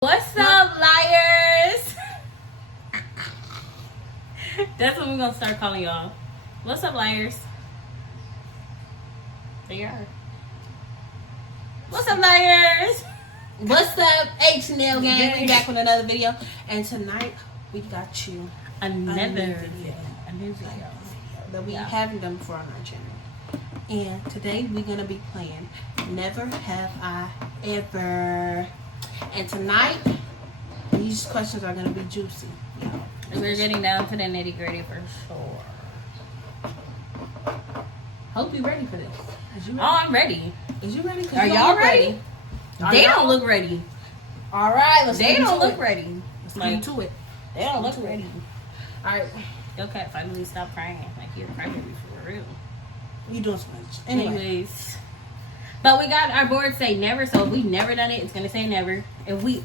What's up, liars? That's what we're gonna start calling y'all. What's up, liars? There you are. What's up, liars? What's up, H&L gang? We back with another video, and tonight we got you Another video that we Yeah. haven't done before on our channel. And today we're gonna be playing Never Have I Ever. And tonight these questions are gonna be juicy. We're getting down to the nitty gritty for sure. Hope you ready for this. Oh, I'm ready. Is you ready? Are y'all ready? They don't look ready. All right, let's They get don't into look it. ready. Let's Like, get into it. They don't look ready. All right, Your cat finally stopped crying. Like, you're crying for real. you doing so much. Anyway, Anyways. But we got our board say never, so if we've never done it, it's going to say never. If we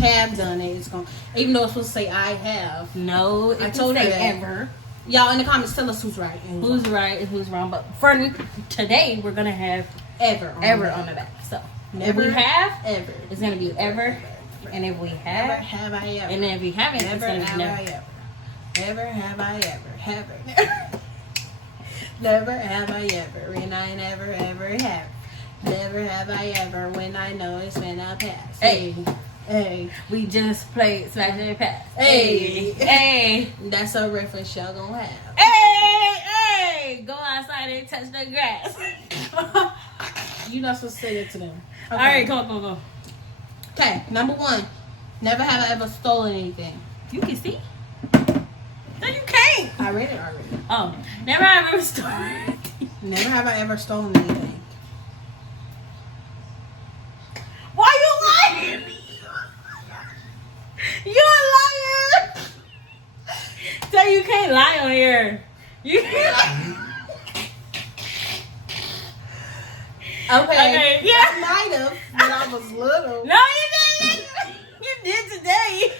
have done it. It's gonna, even though it's supposed to say I have. no, I it told can her say that. ever. Y'all in the comments tell us who's right and Who's right and who's wrong. But for today, we're going to have ever on the back. So Never if we have, ever. it's going to be ever. And if we Never have, have I ever. and then if we haven't, it's Never going to be have I never. ever. Never have I ever. Ever. Never have I ever. And I never ever have. Never have I ever when I know it's been a past. Hey. Hey. We just played Smash and Pass. Hey. Hey. That's a reference y'all gonna have. Hey. Go outside and touch the grass. You're not supposed to say that to them. Okay. All right, go. Okay, number one. Never have I ever stolen anything. You can see. No, you can't. I read it already. Oh, never have ever stolen. Never have I ever stolen anything. Why you lying? You're a liar. So you can't lie on here. You can't lie. Okay. Yeah. I might have when I was little. No, you didn't. You did today.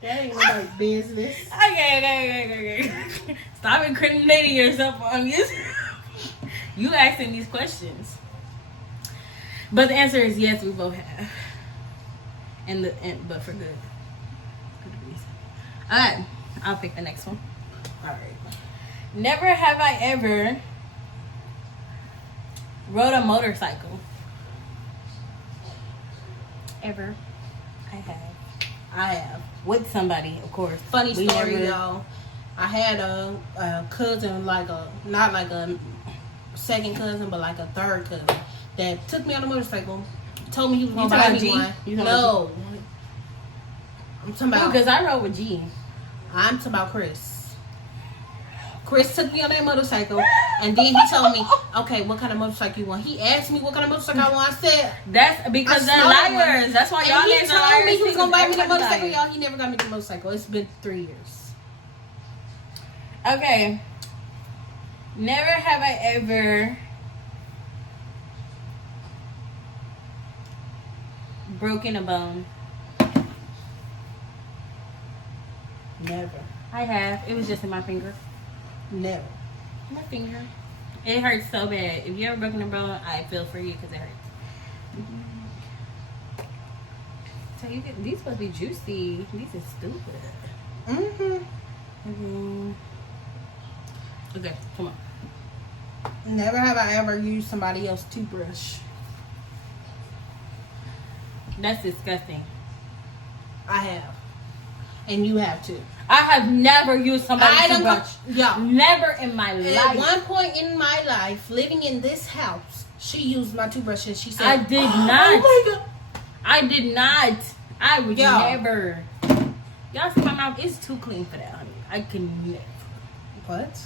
That ain't nobody's business. Okay. Stop incriminating yourself on this. You asking these questions. But the answer is yes, we both have. But for good reason. Alright, I'll pick the next one. Alright. Never have I ever rode a motorcycle. Ever. I have. With somebody, of course. Funny We story, never- y'all. I had a cousin, not like a second cousin, but like a third cousin, that took me on a motorcycle. Told me he was You gonna talking buy about me G? one. You talking No. I'm talking about. Because I rode with G. I'm talking about Chris. Chris took me on that motorcycle, and then he told me, "Okay, what kind of motorcycle you want?" He asked me what kind of motorcycle I want. I said, That's because I they're stole liars. one. That's why y'all and he niggas are told liars. me he was gonna buy me the Everybody's motorcycle, liars. y'all. He never got me the motorcycle. It's been 3 years. Okay. Never have I ever broken a bone. Never. I have. It was just in my finger. Never. My finger. It hurts so bad. If you ever broken a bone, I feel for you because it hurts. So you get these supposed to be juicy. These are stupid. Okay, come on. Never have I ever used somebody else's toothbrush. That's disgusting. I have. And you have too. I have never used somebody's toothbrush. Yeah. Never in my At life. one point in my life, living in this house, she used my toothbrush and she said, I did not. Oh my God. I did not. I would Yo. never. Y'all see my mouth? It's too clean for that, honey. I can never. What?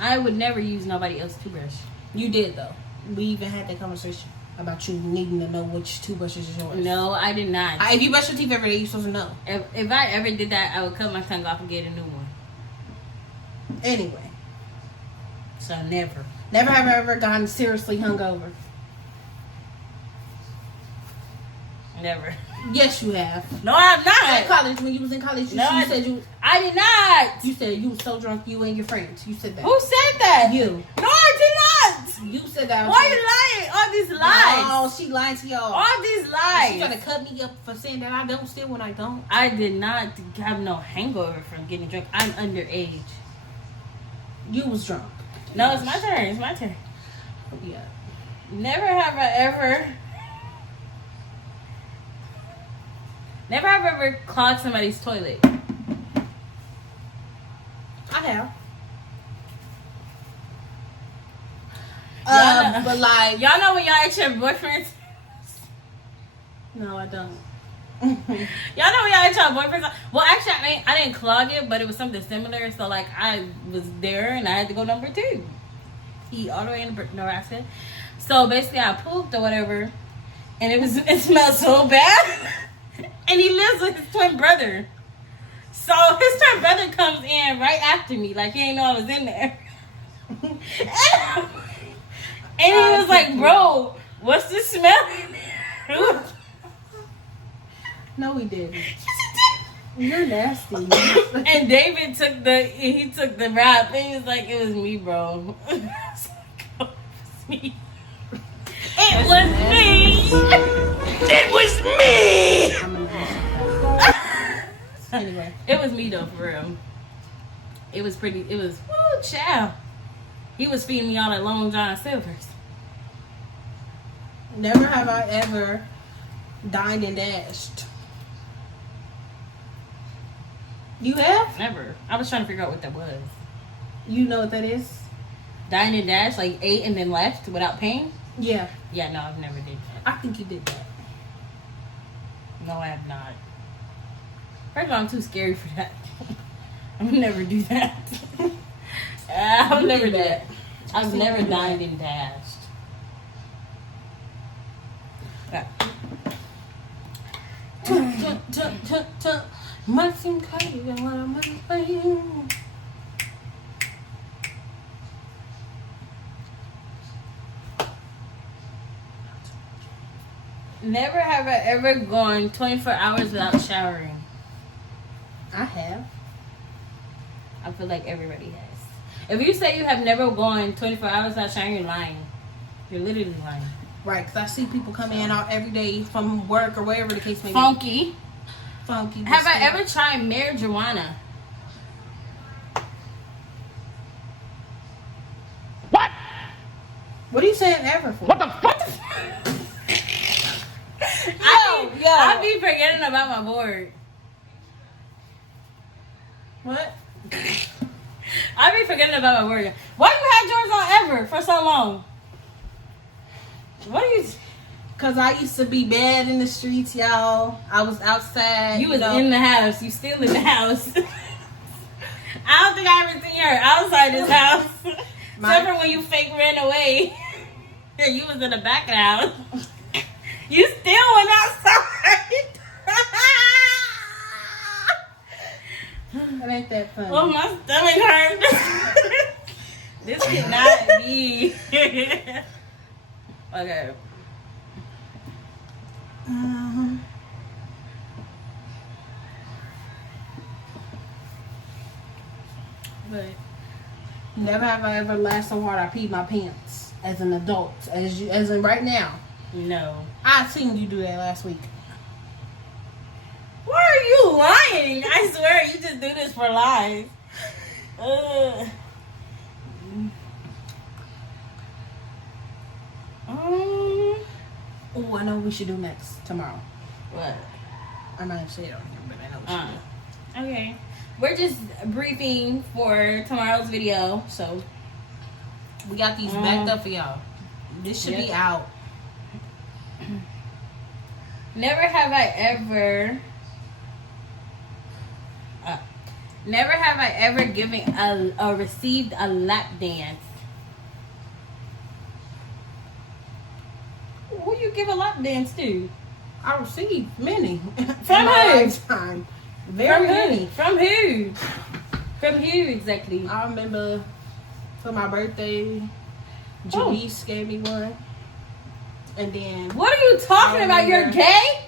I would never use nobody else's toothbrush. You did though. We even had that conversation about you needing to know which toothbrush is yours. No, I did not. If you brush your teeth every day, you're supposed to know. If I ever did that, I would cut my tongue off and get a new one. Anyway. So never. Never have I ever gotten seriously hungover. Never. Yes, you have. No, I'm At not. college, when you was in college, you, No, you said you. I did not. You said you was so drunk, you and your friends. You said that. Who said that? You. No, I did not. You said that. Why are you lying? All these lies. Oh, she lying to y'all. All these She lies. trying to cut me up for saying that I don't steal when I don't. I did not have no hangover from getting drunk. I'm underage. You was drunk. No, it's my turn. It's my turn. Yeah. Never have I ever clogged somebody's toilet. I have. Y'all know- But like, Y'all know when y'all ask your boyfriends? no, I don't. Y'all know when y'all ask your boyfriends? Well, actually, I didn't clog it, but it was something similar. So, like, I was there and I had to go number 2. He all the way in Nebraska. So, basically, I pooped or whatever. And it smelled so bad. And he lives with his twin brother. So, his twin brother comes in right after me. Like, he didn't know I was in there. And he was like, bro, what's the smell in there? No, we didn't. You're nasty. And David took the rap and he was like, it was me, bro. I was like, oh, it was me. It was me. It was me. I'm gonna anyway. It was me though, for real. It was, woo, child. He was feeding me all that Long John Silver's. Never have I ever dined and dashed. You have? Never. I was trying to figure out what that was. You know what that is? Dine and dash, like ate and then left without paying? Yeah. Yeah, no, I've never did that. I think you did that. No, I have not. First of all, I'm too scary for that. I would never do that. I would never do that. I've never dined and dashed. Never have I ever gone 24 hours without showering. I have. I feel like everybody has. If you say you have never gone 24 hours without showering, you're lying. You're literally lying. Right, because I see people come in out every day from work or wherever the case may be. Funky. Funky. Have I ever tried marijuana? What? What are you saying ever for? What the fuck? I be forgetting about my board. What? I be forgetting about my board. Why you had yours on ever for so long? What are you? Because I used to be bad in the streets, y'all. I was outside. You was in the house. You still in the house. I don't think I ever seen her outside this house. Except for when you fake ran away. Yeah, you was in the back of the house. You still went outside. That ain't that funny. Oh, my stomach hurts. This cannot be. Okay. But Never have I ever laughed so hard I peed my pants as an adult, as in right now. no. I seen you do that last week. Why are you lying? I swear you just do this for lies. Oh, Oh, I know what we should do next tomorrow. what? I'm not gonna say it on here, but I know what we should do. Okay. We're just briefing for tomorrow's video, so We got these backed up for y'all. This should be out. never have I ever given or received a lap dance. Who you give a lap dance to? I received many. From in my who? lifetime. Very many. From who? From who exactly? I remember for my birthday, Janice gave me one. And then What are you talking about? You're gay?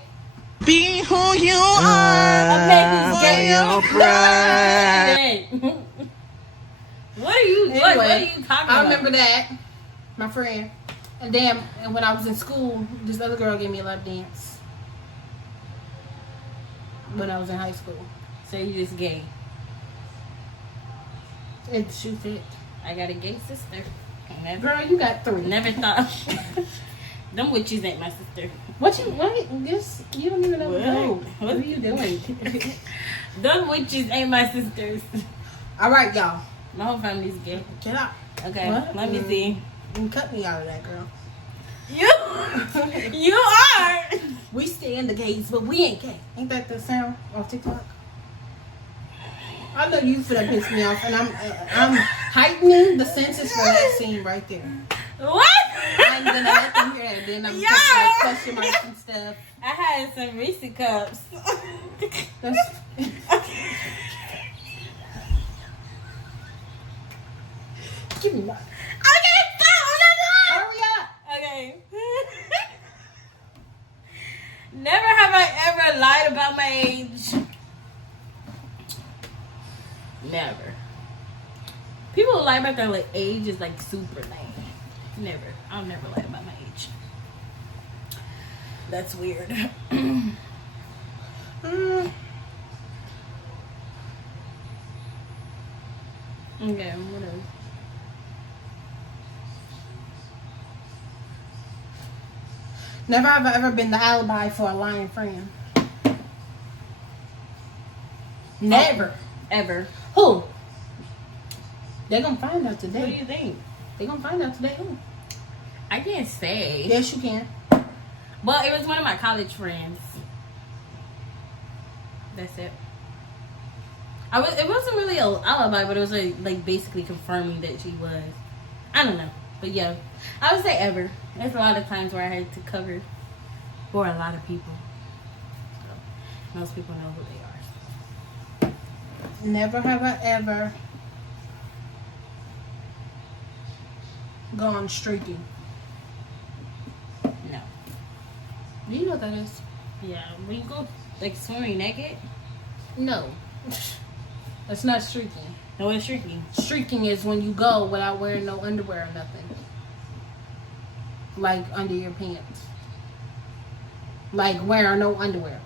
Be who you are. Okay, Your pride. What are you? Anyway, what are you talking about? I remember that, my friend. And then when I was in school, this other girl gave me a lap dance. When I was in high school. So you just gay? And she fit. I got a gay sister. Girl, you got 3. Never thought. Them witches ain't my sister. What? This, you don't even know what Whoa. What are you doing? Them witches ain't my sisters. All right, y'all. My whole family's gay. Get out. Okay, What? let me see. You cut me out of that, girl. You are. We stay in the gays, but we ain't gay. Ain't that the sound off TikTok? I know you finna piss me off, and I'm heightening the senses for that scene right there. What? I'm gonna let them hear it, then I'm Yeah. just like question marks and stuff. I had some Reese cups. That's, give me that. Okay, stop. Hurry up. Okay. Never have I ever lied about my age. Never. People who lie about their like age is like super lame. Never. I'll never lie about my age. That's weird. Okay, whatever. Never have I ever been the alibi for a lying friend. Never. Ever. Who? They're gonna find out What do today. you think? They're gonna find out today. Who? I can't say. Yes, you can. Well, it was one of my college friends. That's it. It wasn't really an alibi, but it was like basically confirming that she was. I don't know, but yeah, I would say ever. There's a lot of times where I had to cover for a lot of people. So most people know who they are. Never have I ever gone streaking. No. Do you know what that is? Yeah, when you go like swimming naked. No. That's not streaking. No, it's streaking. Streaking is when you go without wearing no underwear or nothing. Like under your pants. Like wearing no underwear.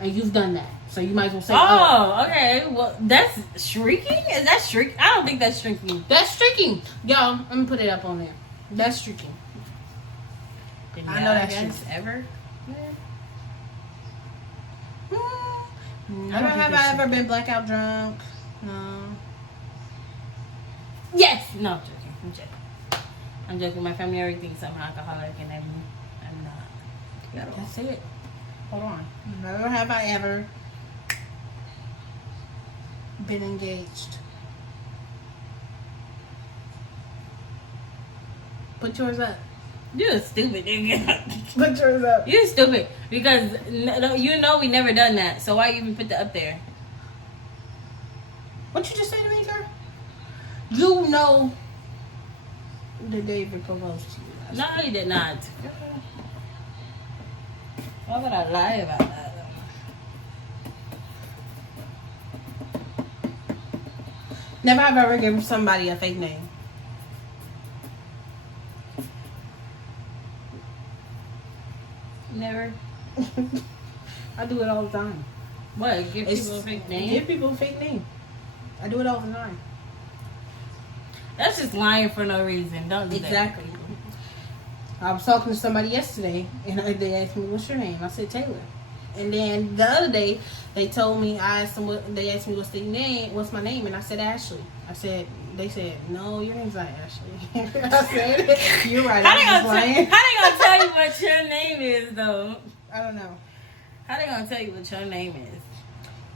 And you've done that. So you might as well say, Oh, okay. Well, that's shrieking? Is that shriek? I don't think that's shrieking. that's streaking. Y'all, let me put it up on there. That's streaking. I know that's guess ever. Never have I ever been blackout drunk. No. Yes. No, I'm joking. I'm joking. My family already thinks I'm alcoholic, and I'm not. At all. That's it. Hold on. Never have I ever been engaged. Put yours up. You're stupid, nigga. Put yours up. You're stupid because you know we never done that. So why even put that up there? What you just say to me, girl? You know that David proposed to you. No, you did not. Why would I lie about that? Never have I ever given somebody a fake name. Never. I do it all the time. What? Give people a fake name? Give people a fake name. I do it all the time. That's just lying for no reason. Don't do that. Exactly. I was talking to somebody yesterday, and they asked me, "What's your name?" I said Taylor. And then the other day, they told me, they asked me, what's my name? And I said, Ashley. They said, no, your name's not Ashley. I said, you're right. How they gonna tell you what your name is, though? I don't know. How they gonna tell you what your name is?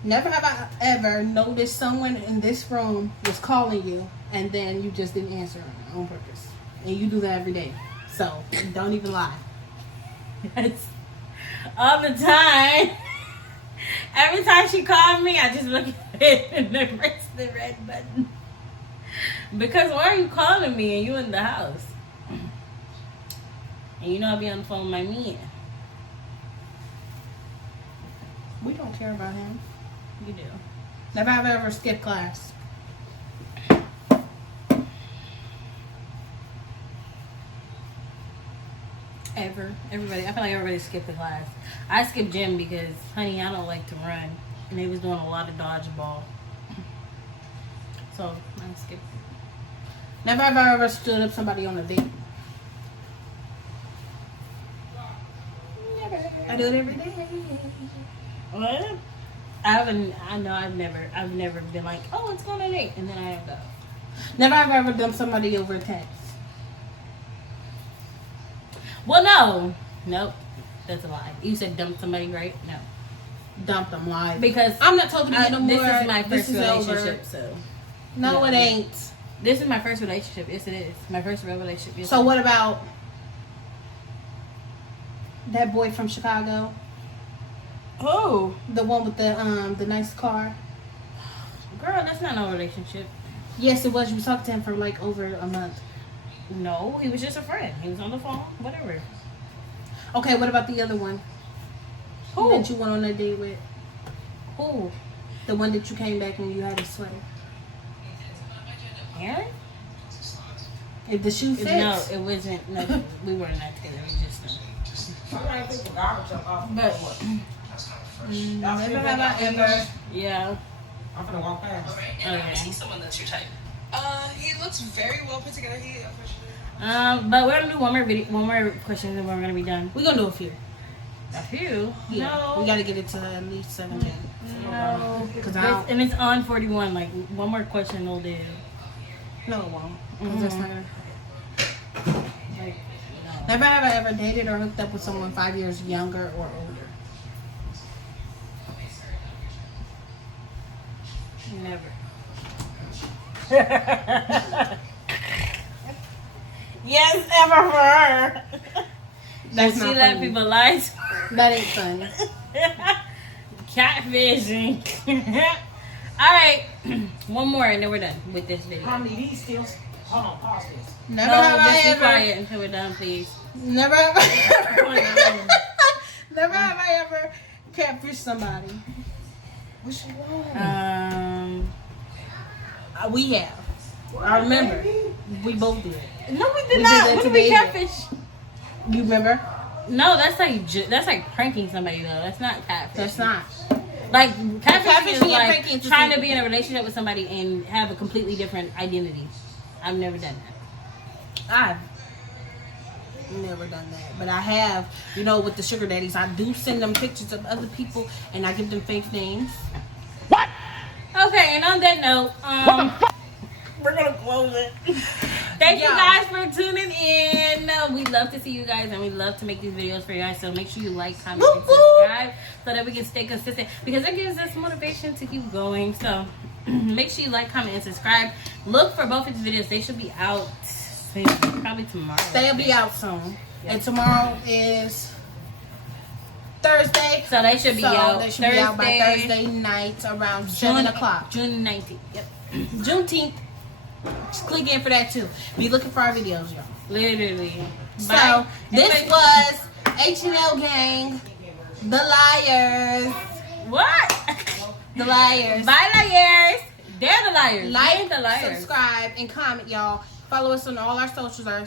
Never have I ever noticed someone in this room was calling you, and then you just didn't answer on purpose. And you do that every day. So, don't even lie. Yes. All the time. Every time she called me, I just look at it and then press the red button. Because why are you calling me and you in the house? And you know I'll be on the phone with my man. We don't care about him. You do. Never have ever skipped class. Everybody. I feel like everybody skipped the class. I skipped gym because, honey, I don't like to run, and they was doing a lot of dodgeball. So I skipped. Never have I ever stood up somebody on a date. Never. I do it every day. What? I've never been like, oh, let's go on a date, and then I go. Never have I ever dumped somebody over text. Well, no. Nope. That's a lie. You said dump somebody, right? No. Dump them live. Because I'm not talking to you no more. This is my first relationship, over. so. No, it ain't. This is my first relationship. Yes, it is. My first real relationship. Yes, so what about that boy from Chicago? Oh. The one with the nice car? Girl, that's not no relationship. Yes, it was. You talked to him for like over a month. No, he was just a friend. He was on the phone, whatever. Okay, what about the other one? Who? That you went on a date with? Who? The one that you came back and you had a sweater. Aaron? If the shoe fits. No, it wasn't. No, we weren't not together. We just. But Never have I ever. Yeah. I'm gonna walk past. Okay. I see someone that's your type. He looks very well put together. But we're gonna do one more question, and we're gonna be done. We're gonna do a few. A few? Yeah. No. We gotta get it to at least 17. No. Because I don't. And it's on 41. Like one more question will do. No, it won't. 'Cause that's not gonna. Like, no. Never have I ever dated or hooked up with someone 5 years younger or older. Never. Yes, ever for her. That's she not let funny. people lie to her. That ain't funny. Catfishing. Alright. One more and then we're done with this video. How many of these still? Hold on, pause this. Never No, have I just be ever. quiet until we're done, please. Never have I ever. Never have I ever catfished somebody. What you want? We have. I remember. We both did. No, we We did did not. that What did we today. catfish? You remember? No, that's like pranking somebody though. That's not catfish. That's not. Like Catfishing catfishing is and like pranking is trying the to same be in a relationship with somebody and have a completely different identity. I've never done that. I've never done that. But I have, you know, with the sugar daddies, I do send them pictures of other people and I give them fake names. Okay, and on that note, we're gonna close it. Thank you guys for tuning in. We love to see you guys and we love to make these videos for you guys. So make sure you like, comment, and subscribe so that we can stay consistent because that gives us motivation to keep going. So make sure you like, comment, and subscribe. Look for both of these videos. They should be out soon, probably tomorrow. They'll be out soon. And tomorrow is Thursday. So they should be out. They should be out by Thursday night around 7 o'clock. June 19th. Yep. Juneteenth. Just click in for that too. Be looking for our videos, y'all. Literally. So Bye. this was H&L Gang, the liars, What? the liars. Bye, liars. They're the liars. Like, They're the liars. subscribe, and comment, y'all. Follow us on all our socials, our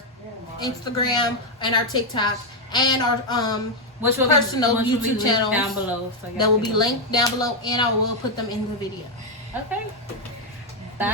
Instagram and our TikTok, and our Which will personal which will be YouTube linked channels down below. So y'all that will can be go. linked down below, and I will put them in the video. Okay. Bye.